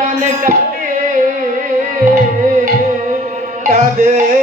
প্রাণ কাটে কাঁদে।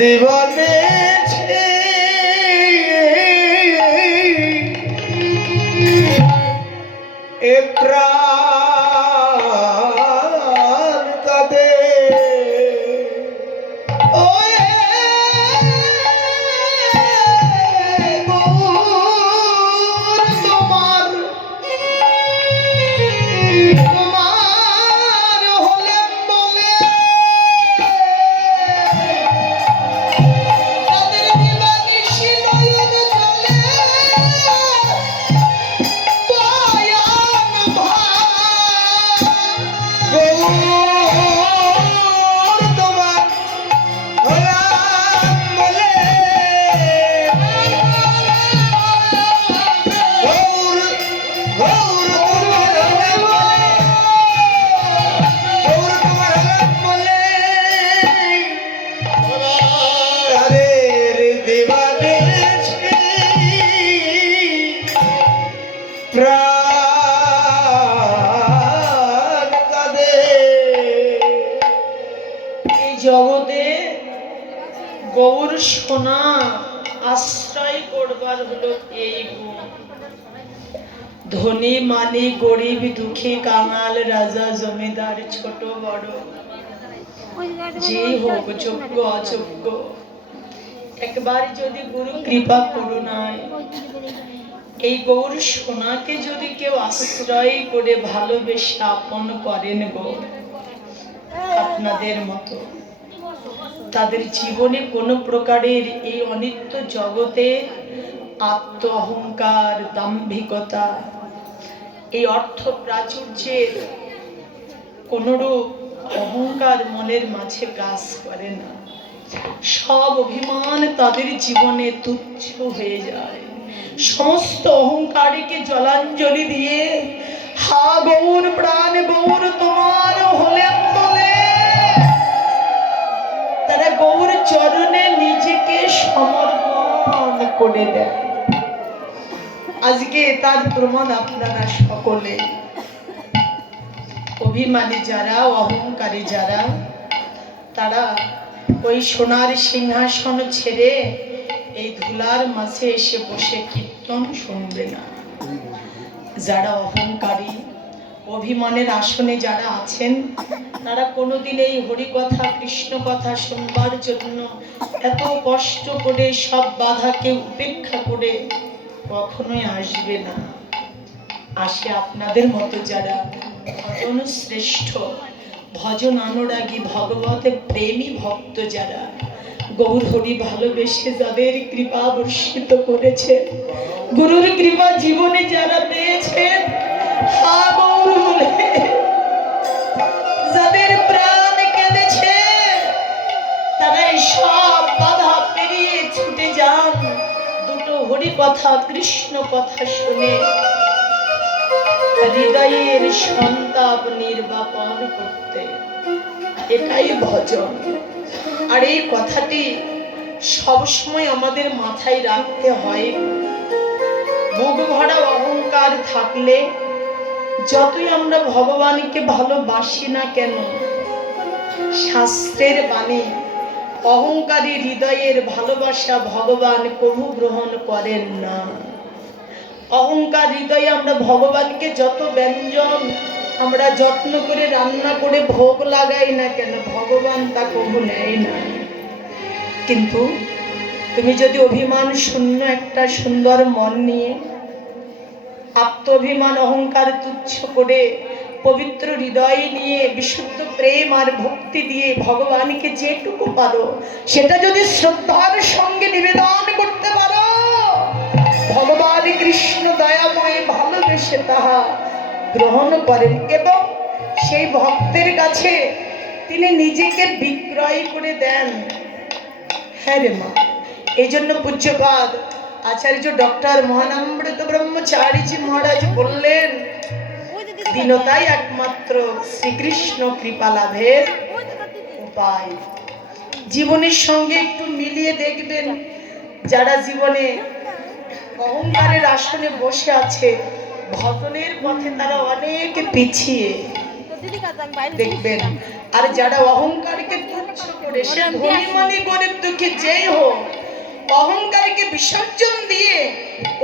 দিবানেছে ছোট বড়। যে হোক যোগ্য অযোগ্য। একবার যদি গুরু কৃপা করুণায় এই গৌর সোনাকে যদি কেউ আশ্রয় করে ভালোবেসে আপন করেন আপনাদের মতো। তাদের জীবনে কোনো প্রকারের এই অনিত্য জগতে আত্ম অহংকার দাম্ভিকতা এই অর্থ প্রাচুর্যের কোনরূপ অহংকার মনের মাঝে কাজ করে না। সব অভিমান তাদের জীবনে তুচ্ছ হয়ে যায়। সমস্ত অহংকারীকে জলাঞ্জলি দিয়ে, হা গৌর প্রাণ গৌর তোমার হলে তারা গৌর চরণে নিজেকে সমর্পণ করে দেয়। আজকে তার প্রমাণ আপনারা সকলে অভিমানী যারা, অহংকারী যারা, তারা ওই সোনার সিংহাসন ছেড়ে এই ধুলার মাঝে এসে বসে কীর্তন শুনবে না। যারা অহংকারী, অভিমানের আসনে যারা আছেন, তারা কোনোদিন এই হরিকথা কৃষ্ণ কথা শুনবার জন্য এত কষ্ট করে, সব বাধাকে উপেক্ষা করে কখনোই আসবে না। আসে আপনাদের মতো যারা ভজন শ্রেষ্ঠ ভজন অনুরাগী ভগবতে প্রেমী ভক্ত যারা, গৌর হরি ভালোবেসে যাদের কৃপা বর্ষিত করেছে, গুরুর কৃপা জীবনে যারা বলে যাদের প্রাণ কেঁদেছে, তারা সব বাধা পেরিয়ে ছুটে যান। দুটো হরি কথা কৃষ্ণ কথা শুনে হৃদয়ের সন্তাপ নির্বাপন করতে। এটাই ভজন। আর এই কথাটি সবসময় আমাদের মাথায় রাখতে হয়। বুক ভরা অহংকার থাকলে যতই আমরা ভগবানকে ভালোবাসি না কেন, শাস্ত্রের বাণী, অহংকারী হৃদয়ের ভালোবাসা ভগবান কভু গ্রহণ করেন না। অহংকার হৃদয়ে আমরা ভগবানকে যত ব্যঞ্জন, আমরা যত্ন করে রান্না করে ভোগ লাগাই না কেন, ভগবান তা কবু নেয় না। কিন্তু তুমি যদি অভিমান শূন্য একটা সুন্দর মন নিয়ে আত্ম অভিমান অহংকার তুচ্ছ করে পবিত্র হৃদয় নিয়ে বিশুদ্ধ প্রেম আর ভক্তি দিয়ে ভগবানকে যেটুকু পারো, সেটা যদি শ্রদ্ধার সঙ্গে নিবেদন করতে কৃষ্ণ দয়াময় ভালোবেসে তাহা গ্রহণ করেন এবং সেই ভক্তের কাছে তিনি নিজেকে বিক্রয় করে দেন। হ্যাঁ রে মা এই জন্য পূজ্যপাদ আচার্য ডক্টর মহানামৃত ব্রহ্মচারীজি মহারাজ বললেন, দীনতাই একমাত্র শ্রীকৃষ্ণ কৃপা লাভের উপায়। জীবনের সঙ্গে একটু মিলিয়ে দেখবেন, যারা জীবনে অহংকারের আসনে বসে আছে। ভজনের পথে তারা অনেক পিছিয়ে। দেখবেন, আর যারা অহংকারকে তুচ্ছ করে সে ধনী গরিব দুঃখী যেই হোক, অহংকারকে বিসর্জন দিয়ে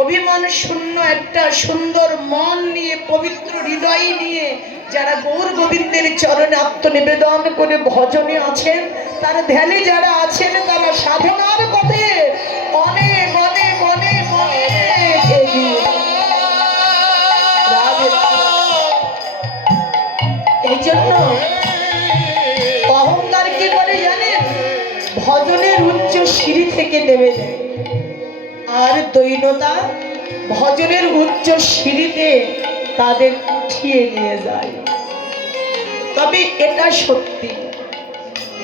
অভিমান শূন্য একটা সুন্দর মন নিয়ে, পবিত্র হৃদয় নিয়ে যারা গৌর গোবিন্দের চরণে আত্মনিবেদন করে ভজনে আছেন, তার ধ্যানে যারা আছেন, তারা সাধনার পথে অহংকার কি করে জানেন? ভজনের উচ্চ সিঁড়ি থেকে নেমে যায়। আর দৈনতা ভজনের উচ্চ সিঁড়িতে তাদের উঠিয়ে নিয়ে যায়। তবে এটা সত্যি।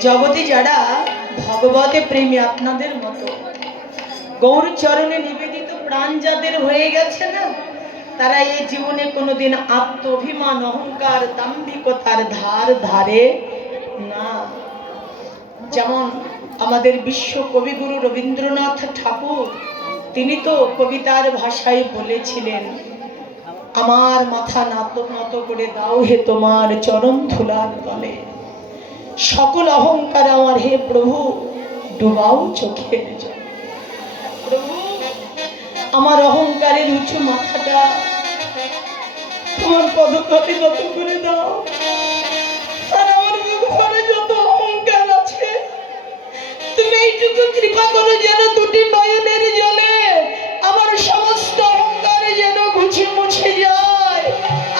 জগতে যারা ভগবতে প্রেমী আপনাদের মতো গৌর চরণে নিবেদিত প্রাণ যাদের হয়ে গেছে না তারা এই জীবনে কোনোদিন আত্ম অভিমান অহংকার, দাম্ভিকতার ধার ধারে না। যেমন আমাদের বিশ্ব কবিগুরু রবীন্দ্রনাথ ঠাকুর, তিনি তো কবিতার ভাষায় বলেছিলেন, আমার মাথা নত নত করে দাও হে তোমার চরম ধুলার তলে। সকল অহংকার আমার হে প্রভু, ডুবাও চোখের জল। আমার অহংকারের উঁচু মাথাটা তোমার পদতলে নত করে দাও। আর আমার ভরে যত অহংকার আছে, তুমি এইটুকু কৃপা করো যেন দুটি নয়নের জলে আমার সমস্ত অহংকার যেন ঘুছে মুছে যায়।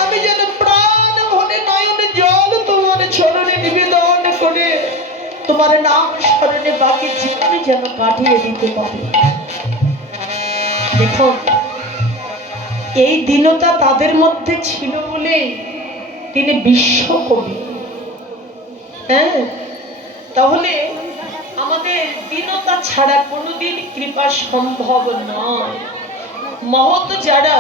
আমি যেন প্রাণ ভরে নয়নে জল তোমার চরণে নিবেদন করে, তোমার নাম স্মরণে বাকি জীবনে যেন কাটিয়ে দিতে পারি। দেখুন এই দীনতা তাদের মধ্যে ছিল বলেই তিনি বিশ্বকবি। হ্যাঁ? তাহলে আমাদের দীনতা ছাড়া কোনোদিন কৃপা সম্ভব নয়। মহৎ যারা,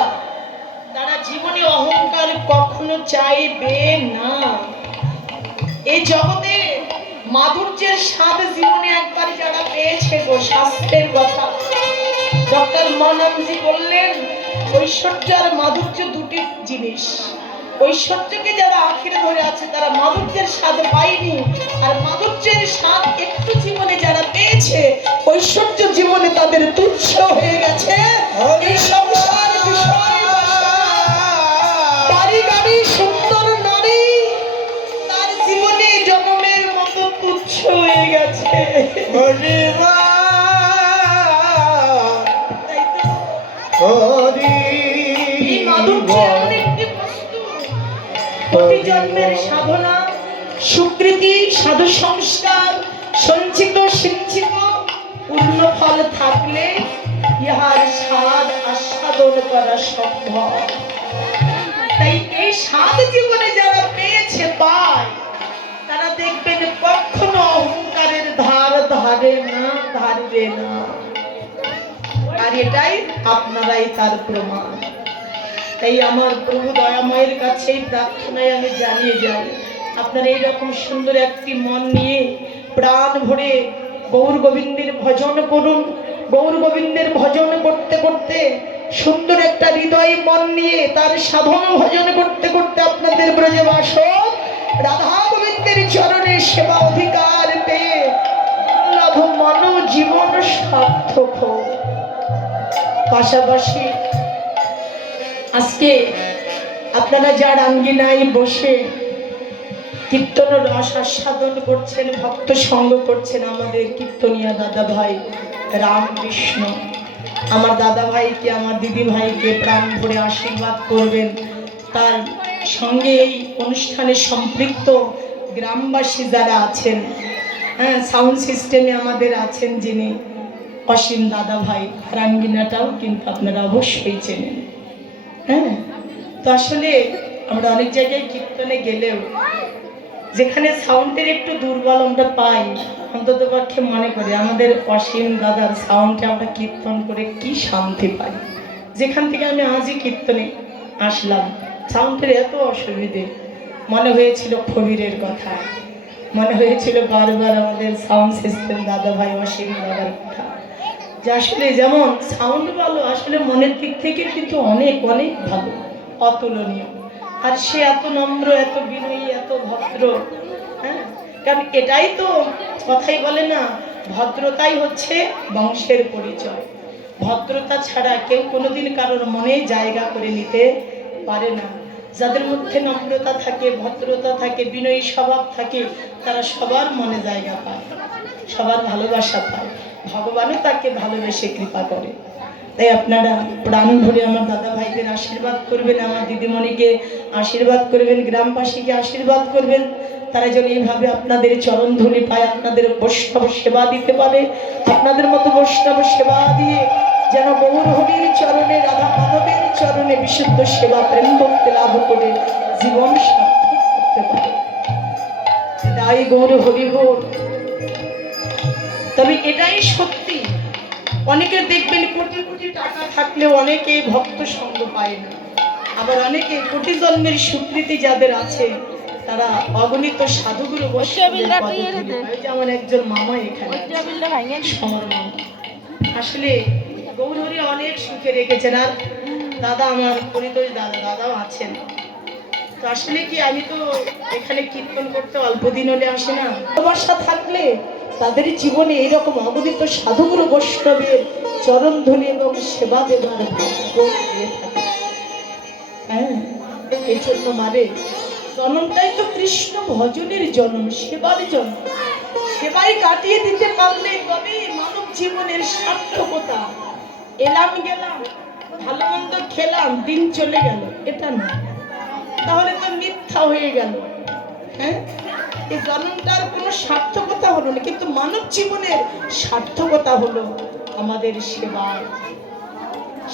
তারা জীবনে অহংকার কখনো চাইবে না। এই জগতে মাধুর্যের স্বাদ জীবনে একবার যারা পেয়েছে গো, শাস্ত্রের কথা। ডক্টর মনামজি বললেন, ঐশ্বর্য আর মাধুর্য দুটি জিনিস। ঐশ্বর্যকে যারা আঁকড়ে ধরে আছে, তারা মাধুর্যের স্বাদ পায়নি। আর মাধুর্যের স্বাদ একটু জীবনে যারা পেয়েছে, ঐশ্বর্য জীবনে তাদের তুচ্ছ হয়ে গেছে। এই সংসার বিষয় সুন্দর নারী, তার জীবনে জন্মের মতো তুচ্ছ হয়ে গেছে। তাই যারা পেয়েছে পায়, তারা দেখবেন কখনো অহংকারের ধার ধারে না ধারবে না। আর এটাই আপনারাই তার প্রমাণ। তাই আমার প্রভু দয়াময়ের কাছে এই প্রার্থনায় আমি জানিয়ে যাই, আপনার এইরকম সুন্দর একটি মন নিয়ে প্রাণ ভরে গৌর গোবিন্দের ভজন করুন। গৌর গোবিন্দের ভজন করতে করতে, সুন্দর একটা হৃদয় মন নিয়ে তার সাধন ভজন করতে করতে আপনাদের ব্রজে বাস রাধা গোবিন্দের চরণে সেবা অধিকার পেয়ে মানব জীবন সার্থক পাশাপাশি আজকে আপনারা যার আঙ্গিনায় বসে কীর্তন রস আস্বাদন করছেন, ভক্ত সঙ্গ করছেন আমাদের কীর্তনিয়া দাদা ভাই রামকৃষ্ণ। আমার দাদা ভাইকে, আমার দিদি ভাইকে প্রাণ ভরে আশীর্বাদ করবেন। তার সঙ্গে এই অনুষ্ঠানে সম্পৃক্ত গ্রামবাসী যারা আছেন হ্যাঁ সাউন্ড সিস্টেমে আমাদের আছেন যিনি অসীম দাদা ভাই রাঙ্গিনাটাও কিন্তু আপনারা অবশ্যই চেনেন। হ্যাঁ? তো আসলে আমরা অনেক জায়গায় কীর্তনে গেলেও যেখানে সাউন্ডের একটু দুর্বল আমরা পাই, অন্তত পক্ষে মনে করি আমাদের অসীম দাদার সাউন্ডে আমরা কীর্তন করে কি শান্তি পাই। যেখান থেকে আমি আজই কীর্তনে আসলাম সাউন্ডের এত অসুবিধে। মনে হয়েছিল খবিরের কথা। মনে হয়েছিল বারবার আমাদের সাউন্ড সিস্টেম দাদা ভাই অসীম দাদার কথা। যে আসলে যেমন সাউন্ড ভালো, আসলে মনের দিক থেকে কিন্তু অনেক অনেক ভালো, অতুলনীয়। আর সে এত নম্র, এত বিনয়ী, এত ভদ্র হ্যাঁ? কারণ এটাই তো কথাই বলে না, ভদ্রতাই হচ্ছে বংশের পরিচয়। ভদ্রতা ছাড়া কেউ কোনোদিন কারোর মনে জায়গা করে নিতে পারে না। যাদের মধ্যে নম্রতা থাকে, ভদ্রতা থাকে, বিনয়ী স্বভাব থাকে, তারা সবার মনে জায়গা পায়, সবার ভালোবাসা পায়। ভগবানও তাকে ভালোবেসে কৃপা করে। তাই আপনারা প্রাণ ভরে আমার দাদা ভাইদের আশীর্বাদ করবেন, আমার দিদিমণিকে আশীর্বাদ করবেন, গ্রামবাসীকে আশীর্বাদ করবেন। তারা যেন এইভাবে আপনাদের চরণ ধুলি পায়, আপনাদের বৈষ্ণব সেবা দিতে পারে, আপনাদের মতো বৈষ্ণব সেবা দিয়ে যেন গৌর হরির চরণে রাধা মাধবের চরণে বিশুদ্ধ সেবা প্রেম করতে লাভ করে, জীবন সার্থক করতে পারে। তাই গৌর হরিবোল তবে এটাই সত্যি। অনেকে দেখবেন কোটি কোটি টাকা থাকলেও অনেকে ভক্ত সঙ্গ পায় না। আবার অনেকে কোটি জন্মের স্বীকৃতি যাদের আছে তারা অগণিত যে আমার একজন মামা এখানে আসলে গৌরহরি অনেক সুখে রেখেছেন আর দাদা আমার পরিতোষ দাদা দাদাও আছেন। তো আসলে কি আমি তো এখানে কীর্তন করতে অল্প দিন হলে আসি না? ভালোবাসা থাকলে তাদের জীবনে এইরকম অবদিত সাধুগুরু বৈষ্ণবের চরণ ধুলি এবং সেবা দেবার হ্যাঁ এই জন্য মারে জন্মটাই তো কৃষ্ণ ভজনের জন্ম, সেবার জন্ম। সেবাই কাটিয়ে দিতে পারলে তবেই জীবনের সার্থকতা। এলাম গেলাম ভালো মন্দ খেলাম, দিন চলে গেল, এটা না তাহলে তো মিথ্যা হয়ে গেল। হ্যাঁ এই জন্মটার কোনো সার্থকতা হলো না, কিন্তু মানব জীবনের সার্থকতা হলো আমাদের সেবা।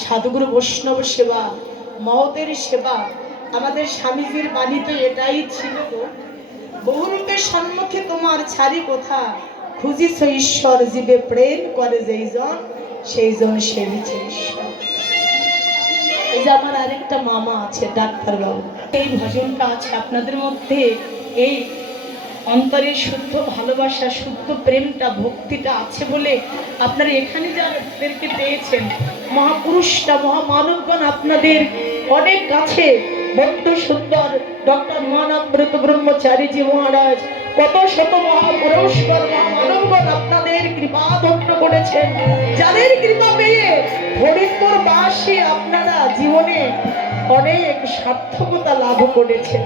সাধুগুরু বৈষ্ণব সেবা, মহতের সেবা, আমাদের স্বামীজির বাণী তো এটাই ছিল গো। বহুরূপের সম্মুখে তোমার ছাড়ি কথা, খুঁজিছ ঈশ্বর, জীবে প্রেম করে যেই জন সেই জন সেবিছে ঈশ্বর। এই যে আমার আরেকটা মামা আছে ডাক্তার বাবু এই ভজনটা আছে আপনাদের মধ্যে, এই অন্তরের শুদ্ধ ভালোবাসা, শুদ্ধ প্রেমটা, ভক্তিটা আছে বলে আপনারা এখানে যাদেরকে পেয়েছেন, মহাপুরুষরা, মহামানবগণ আপনাদের অনেক কাছে বড্ড সুন্দর ডক্টর মহানামৃত ব্রহ্মচারীজি মহারাজ, কত শত মহাপুরস্কার মহামানবগণ আপনাদের কৃপা ধন্য করেছেন। যাদের কৃপা পেয়ে হরিপুর বাসে আপনারা জীবনে অনেক সার্থকতা লাভ করেছেন।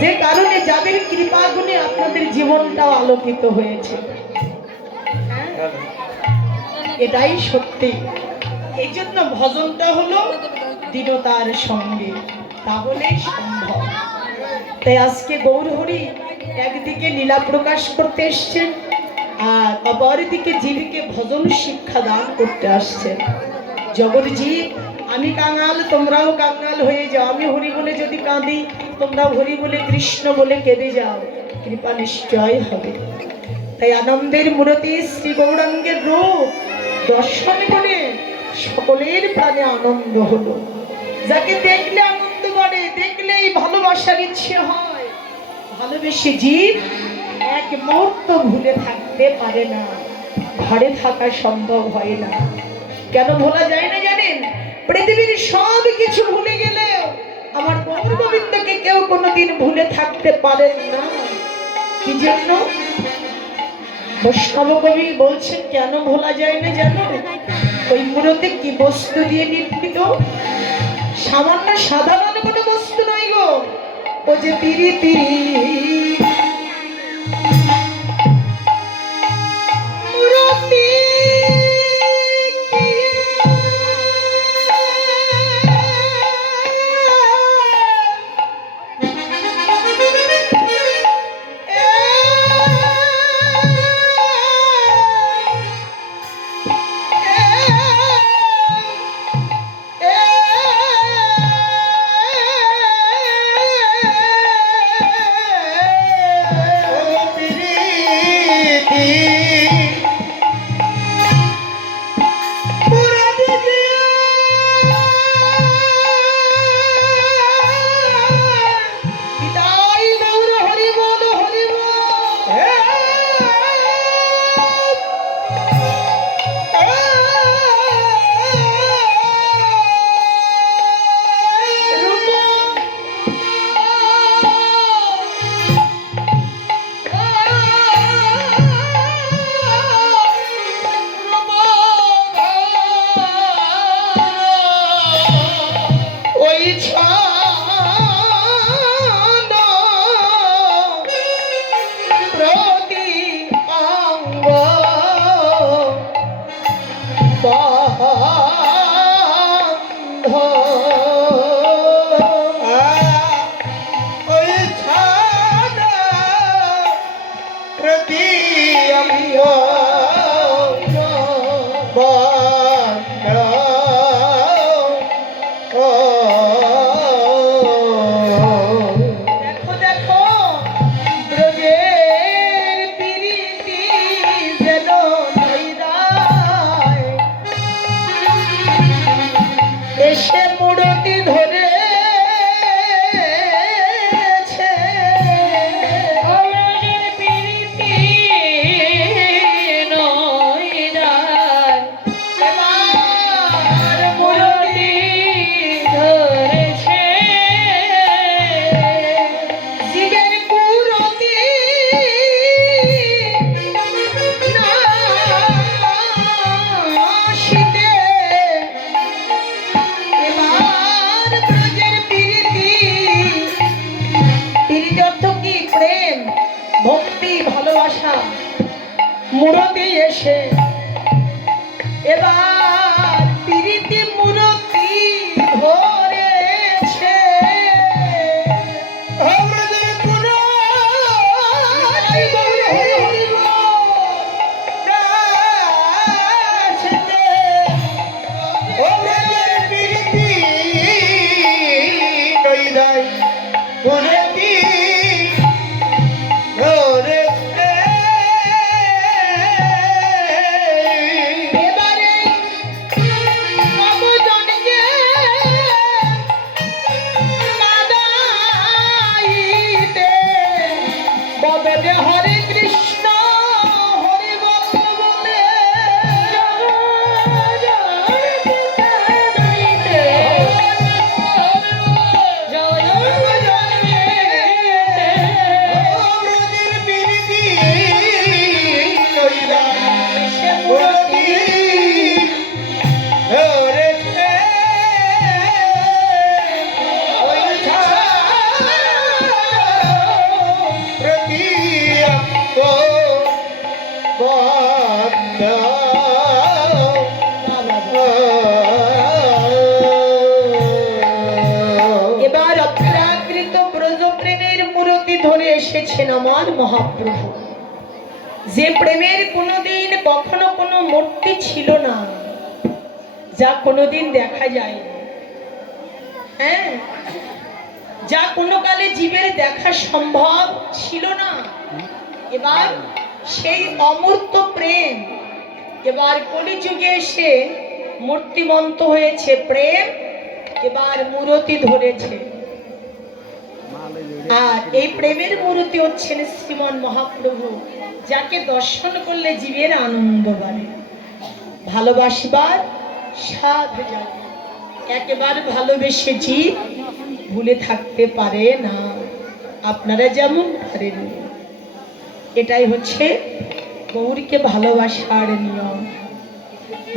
যে কারণে যাদের কৃপা গুণে আপনাদের জীবনটাও আলোকিত হয়েছে। হ্যাঁ? এটাই সত্যি। এই জন্য ভজনটা হলো দৃঢ়তার সঙ্গে। তাহলেই সম্ভব। তাই আজকে গৌরহরি একদিকে লীলা প্রকাশ করতে এসছেন আর অপরদিকে জীবীকে ভজন শিক্ষা দান করতে আসছেন। জগৎ আমি কাঙাল, তোমরাও কাঙাল হয়ে যাও। আমি হরি বলে যদি কাঁদি তোমরা হরি বলে, কৃষ্ণ বলে কেঁদে যাও। কৃপা নিশ্চয় হবে। তাই আনন্দের মূরতি শ্রী গৌরাঙ্গের রূপ, দর্শন করে সকলের প্রাণে আনন্দ হলো। যাকে দেখলে আনন্দ করে, দেখলেই ভালোবাসার ইচ্ছে হয়। ভালোবেসে জীব এক মুহূর্ত ভুলে থাকতে পারে না, ঘরে থাকা সম্ভব হয় না। কেন ভোলা যায় না জানেন? পৃথিবীর সব কিছু ভুলে গেলেও আমার গোবিন্দকে কেউ কোনোদিন ভুলে থাকতে পারেন না। কি জন্য? বৈষ্ণব কবি বলছেন, কেন ভোলা যায় না জানো? ওই মূরতে কি বস্তু দিয়ে নির্মিত? সামান্য সাধারণ কোনো বস্তু নয় গো। ও যে পিড়ি পিরি Senhor. কোনো ছিল না। যা কোনোদিন দেখা যায় হ্যাঁ? যা কোনো কালে জীবের দেখা সম্ভব ছিল না। এবার সেই অমূর্ত প্রেম, এবার কলিযুগে এসে মূর্তিমন্ত হয়েছে প্রেম, এবার মূরতি ধরেছে। আর এই প্রেমের মূরতি হচ্ছেন শ্রীমন মহাপ্রভু, যাকে দর্শন করলে জীবের আনন্দ বাড়ে। ভালোবাসবার স্বাদ জাগে একেবারে ভালোবেসে জীব ভুলে থাকতে পারে না। আপনারা যেমন পারেন। এটাই হচ্ছে গৌরীকে ভালোবাসার নিয়ম।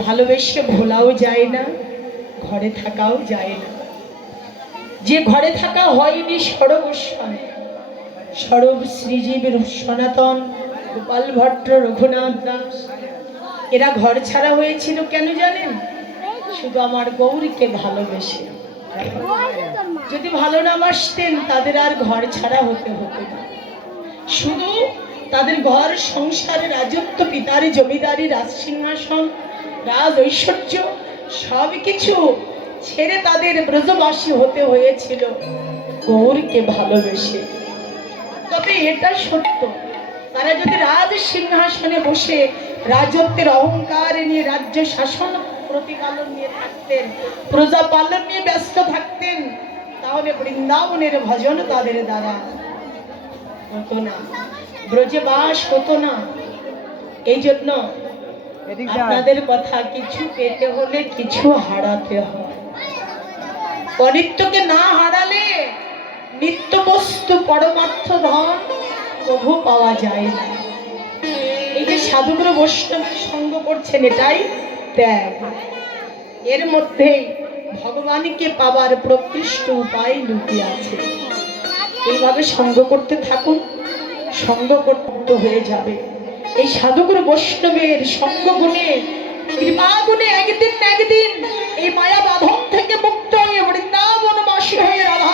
ভালোবেসে ভোলাও যায় না, ঘরে থাকাও যায় না। যে ঘরে থাকা হয়নি সরবস্বামী সরব শ্রীজীবের সনাতন গোপাল ভট্ট রঘুনাথ দাস। এরা ঘর ছাড়া হয়েছিল কেন জানেন? শুধু আমার গৌরীকে ভালোবেসে। যদি ভালো না বাসতেন, তাদের আর ঘর ছাড়া হতে হতো না। শুধু তাদের ঘর, সংসারে, রাজত্ব, পিতারি জমিদারি, রাজসিংহাসন, রাজ ঐশ্বর্য, সব কিছু ছেড়ে তাদের ব্রজবাসী হতে হয়েছিল গৌরকে ভালোবেসে। তবে এটা সত্য। তারা যদি রাজ সিংহাসনে বসে রাজত্বের অহংকার নিয়ে রাজ্য শাসন প্রতিপালন নিয়ে থাকতেন প্রজা পালন নিয়ে ব্যস্ত থাকতেন তাহলে বৃন্দাবনের ভজন তাদের দ্বারা হতো না। ব্রজে বাস হতো না। এই জন্য আপনাদের কথা কিছু পেতে হলে কিছু হারাতে হয়। অনিত্যকে না হারালে নিত্য বস্তু পরমার্থ ধন প্রভু পাওয়া যায়। না এই যে সাধুগুরু বৈষ্ণবের সঙ্গ করছেন, এটাই ত্যাগ। এর মধ্যেই ভগবানকে পাবার প্রকৃষ্ট উপায় লুকিয়ে আছে। এইভাবে সঙ্গ করতে থাকুন, সঙ্গ করতে হয়ে যাবে। এই সাধুগুরু বৈষ্ণবের সঙ্গ গুণে কৃপা গুণে একদিন একদিন এই মায়া বাঁধন থেকে মুক্ত হয়ে বৃন্দাবনবাসী হয়ে রাধা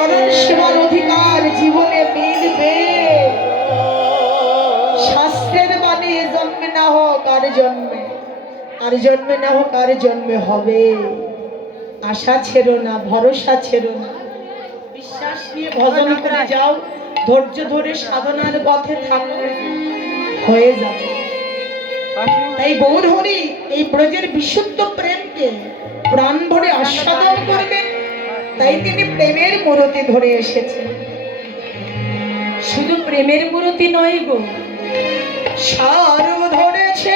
চরণ সেবার অধিকার জীবনে মিলবে। শাস্ত্রের বাণী, জন্মে না হোক আর জন্মে। আর জন্মে না হোক আর জন্মে হবে। আশা ছেড়ো না, ভরসা ছেড়ো না। বিশ্বাস নিয়ে ভজন করে যাও। ধৈর্য ধরে সাধনার পথে থাকো। হয়ে যাবে। তাই গৌর এই ব্রজের বিশুদ্ধ প্রেমকে প্রাণ ভরে আস্বাদন করবেন তাই তিনি প্রেমের মূরতি ধরে এসেছেন। শুধু প্রেমের মূরতি নয় গো সার ধরেছে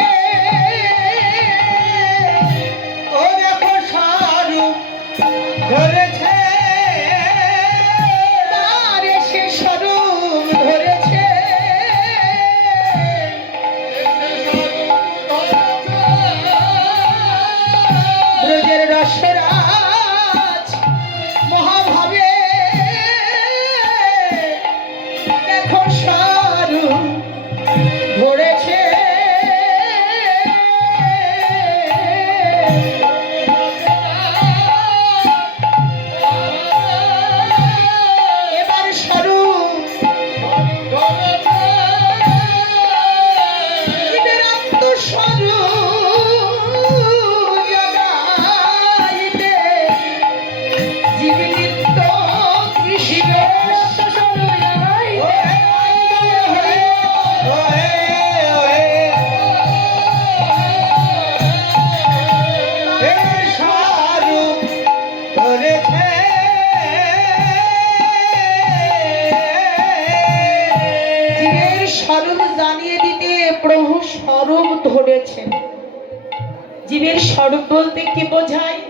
বোঝায়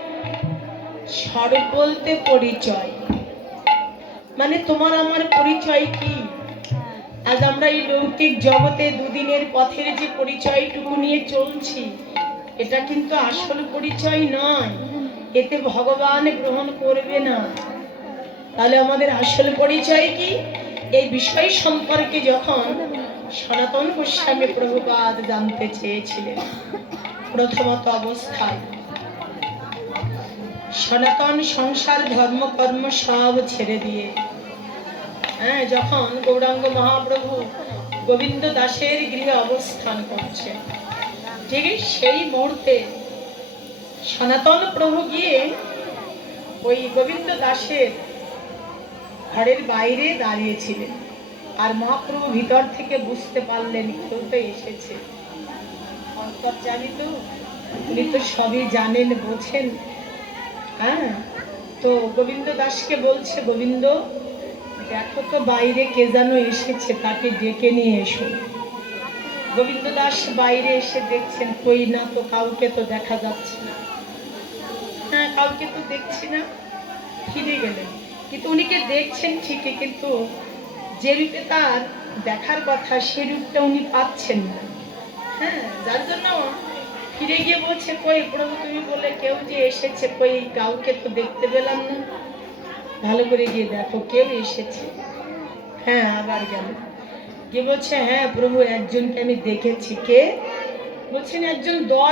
স্বরূপ বলতে পরিচয়। মানে তোমার আমার পরিচয় কি? আজ আমরা এই লৌকিক জগতে দুদিনের পথের যে পরিচয়টুকু নিয়ে চলছি, এটা কিন্তু আসল পরিচয় নয়। এতে ভগবান গ্রহণ করবে না। তাহলে আমাদের আসল পরিচয় কি? এই বিষয় সম্পর্কে যখন সনাতন গোস্বামী প্রভুপাদ জানতে চেয়েছিলেন, প্রথমত অবস্থায় সনাতন সংসার, ধর্ম, কর্ম সব ছেড়ে দিয়ে। হ্যাঁ যখন গৌরাঙ্গ মহাপ্রভু গোবিন্দ দাসের গৃহে অবস্থান করছে, ঠিক সেই মুহূর্তে সনাতন প্রভু গিয়ে ওই গোবিন্দ দাসের ঘরের বাইরে দাঁড়িয়েছিলেন। আর মহাপ্রভু ভিতর থেকে বুঝতে পারলেন কেউ তো এসেছে। অন্তর্জামী তো উনি তো সবই জানেন, বোঝেন। হ্যাঁ? তো গোবিন্দ দাসকে বলছে, গোবিন্দ, দেখো তো বাইরে কে যেন এসেছে তাকে ডেকে নিয়ে এসো। গোবিন্দ দাস বাইরে এসে দেখছেন, কই না তো, কাউকে তো দেখা যাচ্ছে না। হ্যাঁ কাউকে তো দেখছি না। ফিরে গেলেন। কিন্তু উনিকে দেখছেন ঠিকই, কিন্তু যে রূপে তার দেখার কথা, সে রূপটা উনি পাচ্ছেন না। হ্যাঁ যার জন্য ফিরে গিয়ে বলছে কই প্রভু তুমি বলে কেউ যে এসেছে, কই কাউকে তো দেখতে পেলাম না। ভালো করে গিয়ে দেখো, কেউ এসেছে। হ্যাঁ আবার গেল। গিয়ে বলছে হ্যাঁ প্রভু, একজনকে আমি দেখেছি। কে? বলছেন, একজন দল